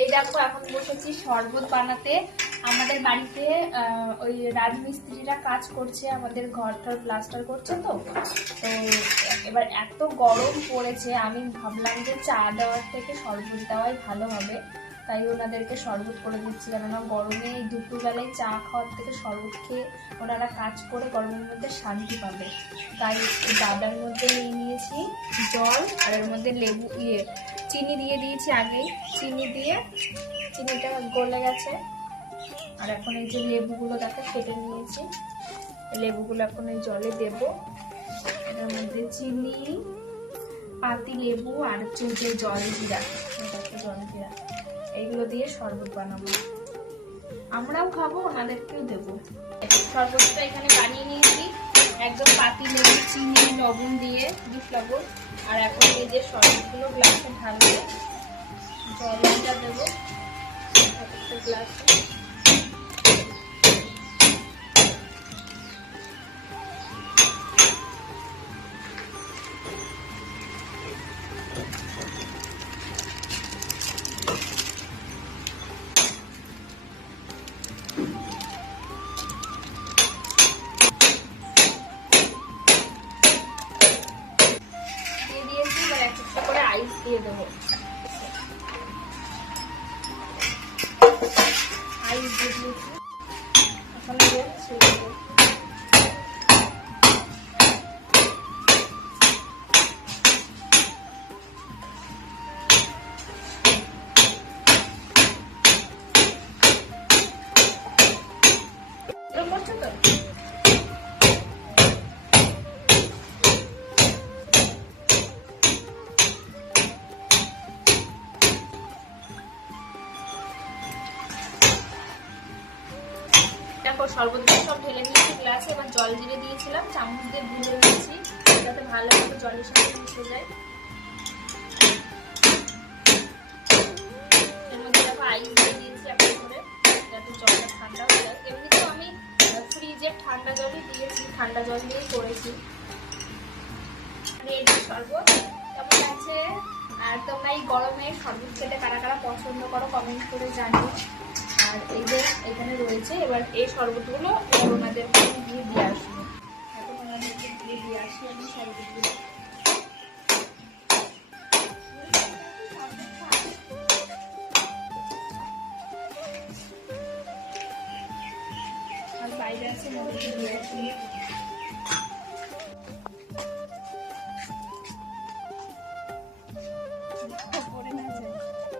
এই দেখো এখন বসেছি শরবত বানাতে। আমাদের বাড়িতে ওই রাজমিস্ত্রিরা কাজ করছে, আমাদের ঘরটার প্লাস্টার করছে। তো এবার এত গরম পড়েছে, আমি ভাবলাম যে চা দেওয়ার থেকে শরবত দেওয়াই ভালো হবে, তাই ওনাদেরকে শরবত করে দিচ্ছি। কেননা গরমে এই দুপুরবেলায় চা খাওয়ার থেকে শরবত খেয়ে ওনারা কাজ করে গরমের মধ্যে শান্তি পাবে। তাই ডাবের মধ্যে নিয়েছি জল, আর এর মধ্যে লেবু চিনি দিয়ে দিয়েছি আগেই। চিনি দিয়ে চিনিটা গলে গেছে। আর এখন এই যে লেবুগুলো দেখো কেটে নিয়েছি, লেবুগুলো এখন এই জলে দেবো। এর মধ্যে চিনি, পাতি লেবু আর হচ্ছে যে জলজিরা, জলজিরা এইগুলো দিয়ে শরবত বানাবো। আমরাও খাবো, ওনাদেরকেও দেবো। শরবতটা এখানে বানিয়ে নিয়েছি একদম পাতি লেবু, চিনি, লবণ দিয়ে, বিট লবণ। আর এখন এই যে শরবতগুলো গ্লাসে ঢালবে, জলটা দেবো গ্লাসে। আইস দিয়ে দেবো, আইস দিয়ে দিয়েছি। এখন করছো তো দেখো, শরবতগুলো সব ঢেলে নিয়েছি গ্লাসে। এবার জল জিরে দিয়েছিলাম, চামচ দিয়ে গুলে নিয়েছি যাতে ভালোভাবে জলের সাথে মিশে যায়। এর মধ্যে দেখো আইস দিয়ে দিয়েছি একটা করে, যাতে জলটা ঠান্ডা হয়ে যায়। এমনিতেও আমি ফ্রিজের ঠান্ডা জলই দিয়েছি, ঠান্ডা জল দিয়েই করেছি। এই যে শরবত কেমন আছে, আর তোমরা এই গরমে শরবত খেতে কারা কারা পছন্দ করো কমেন্ট করে জানিও। আর এই যে এখানে রয়েছে, এবার এই শরবতগুলো ওনাদেরকে দিয়ে আসবো। এখন ওনাদেরকে দিয়ে আসি আমি শরবতগুলো। আর বাইরে আছে ওনাদেরকে দিয়ে আসি।